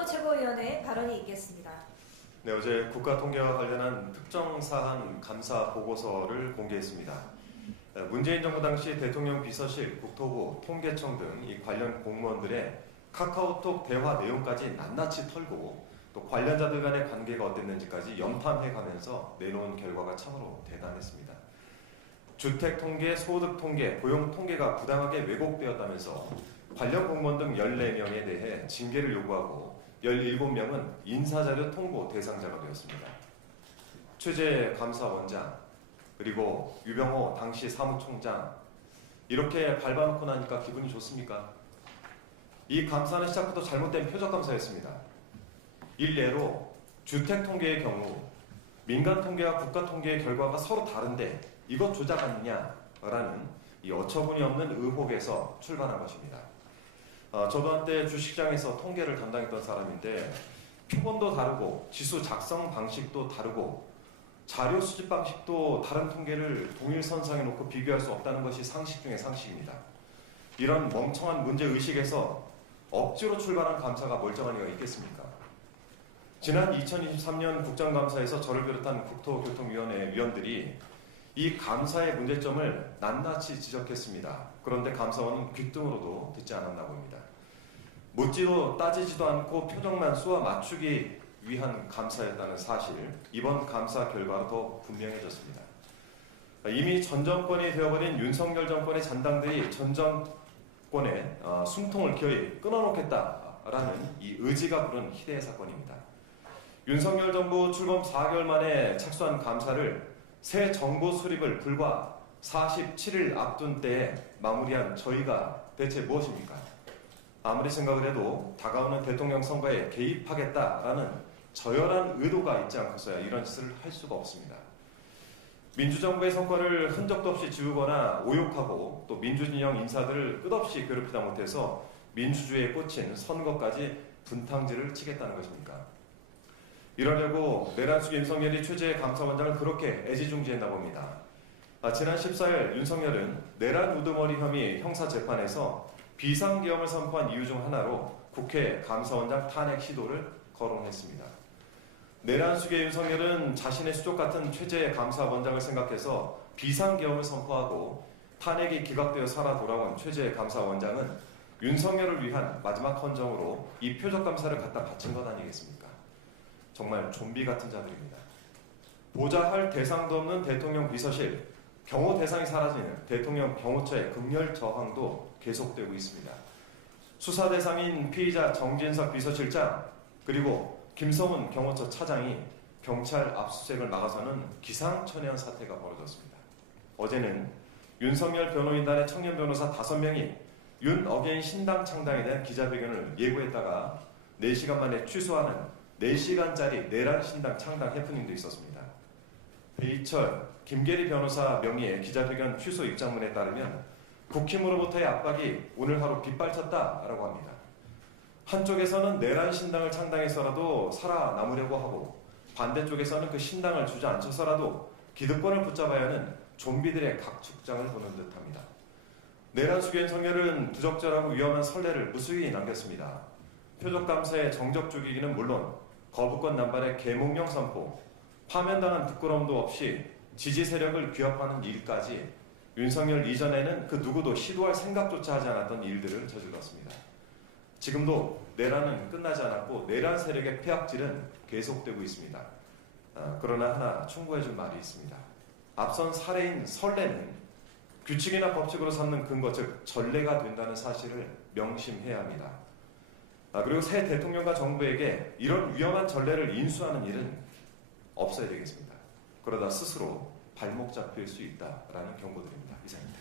김성호 최고위원의 발언이 있겠습니다. 네, 어제 국가통계와 관련한 특정 사안 감사 보고서를 공개했습니다. 문재인 정부 당시 대통령 비서실, 국토부, 통계청 등 이 관련 공무원들의 카카오톡 대화 내용까지 낱낱이 털고 또 관련자들 간의 관계가 어땠는지까지 염탐해가면서 내놓은 결과가 참으로 대단했습니다. 주택통계, 소득통계, 고용통계가 부당하게 왜곡되었다면서 관련 공무원 등 14명에 대해 징계를 요구하고 17명은 인사자료 통보 대상자가 되었습니다. 최재 감사원장, 그리고 유병호 당시 사무총장, 이렇게 밟아놓고 나니까 기분이 좋습니까? 이 감사는 시작부터 잘못된 표적감사였습니다. 일례로 주택통계의 경우 민간통계와 국가통계의 결과가 서로 다른데 이것 조작 아니냐라는 이 어처구니 없는 의혹에서 출발한 것입니다. 저도 한때 주식시장에서 통계를 담당했던 사람인데 표본도 다르고 지수 작성 방식도 다르고 자료 수집 방식도 다른 통계를 동일선상에 놓고 비교할 수 없다는 것이 상식 중의 상식입니다. 이런 멍청한 문제의식에서 억지로 출발한 감사가 멀쩡한 이가 있겠습니까? 지난 2023년 국정감사에서 저를 비롯한 국토교통위원회 위원들이 이 감사의 문제점을 낱낱이 지적했습니다. 그런데 감사원은 귓등으로도 듣지 않았나 봅니다. 묻지도 따지지도 않고 표정만 쏘아 맞추기 위한 감사였다는 사실, 이번 감사 결과로 더 분명해졌습니다. 이미 전 정권이 되어버린 윤석열 정권의 잔당들이 전 정권의 숨통을 기어이 끊어놓겠다라는 이 의지가 부른 희대의 사건입니다. 윤석열 정부 출범 4개월 만에 착수한 감사를 새 정부 수립을 불과 47일 앞둔 때에 마무리한 저희가 대체 무엇입니까? 아무리 생각을 해도 다가오는 대통령 선거에 개입하겠다라는 저열한 의도가 있지 않고서야 이런 짓을 할 수가 없습니다. 민주정부의 성과를 흔적도 없이 지우거나 오욕하고 또 민주진영 인사들을 끝없이 괴롭히다 못해서 민주주의에 꽂힌 선거까지 분탕질을 치겠다는 것입니까? 이러려고 내란숙 윤석열이 최재 감사원장을 그렇게 애지중지했나 봅니다. 지난 14일 윤석열은 내란 우두머리 혐의 형사재판에서 비상계엄을 선포한 이유 중 하나로 국회 감사원장 탄핵 시도를 거론했습니다. 내란숙의 윤석열은 자신의 수족 같은 최재 감사원장을 생각해서 비상계엄을 선포하고 탄핵이 기각되어 살아 돌아온 최재 감사원장은 윤석열을 위한 마지막 헌정으로 이 표적감사를 갖다 바친 것 아니겠습니까? 정말 좀비 같은 자들입니다. 보좌 할 대상도 없는 대통령 비서실, 경호 대상이 사라지는 대통령 경호처의 극렬 저항도 계속되고 있습니다. 수사 대상인 피의자 정진석 비서실장, 그리고 김성훈 경호처 차장이 경찰 압수수색을 막아서는 기상천외한 사태가 벌어졌습니다. 어제는 윤석열 변호인단의 청년 변호사 5명이 윤 어게인 신당 창당에 대한 기자회견을 예고했다가 4시간 만에 취소하는 4시간짜리 내란 신당 창당 해프닝도 있었습니다. 배희철, 김계리 변호사 명의의 기자회견 취소 입장문에 따르면 국힘으로부터의 압박이 오늘 하루 빗발쳤다라고 합니다. 한쪽에서는 내란 신당을 창당해서라도 살아남으려고 하고 반대쪽에서는 그 신당을 주저앉혀서라도 기득권을 붙잡아야 하는 좀비들의 각축장을 보는 듯합니다. 내란숙 윤석열은 부적절하고 위험한 선례를 무수히 남겼습니다. 표적감사의 정적 죽이기는 물론 거부권 남발의 계몽령 선포, 파면당한 부끄러움도 없이 지지 세력을 규합하는 일까지 윤석열 이전에는 그 누구도 시도할 생각조차 하지 않았던 일들을 저질렀습니다. 지금도 내란은 끝나지 않았고 내란 세력의 폐악질은 계속되고 있습니다. 그러나 하나 충고해줄 말이 있습니다. 앞선 사례인 선례는 규칙이나 법칙으로 삼는 근거, 즉 전례가 된다는 사실을 명심해야 합니다. 그리고 새 대통령과 정부에게 이런 위험한 전례를 인수하는 일은 없어야 되겠습니다. 그러다 스스로 발목 잡힐 수 있다라는 경고드립니다. 이상입니다.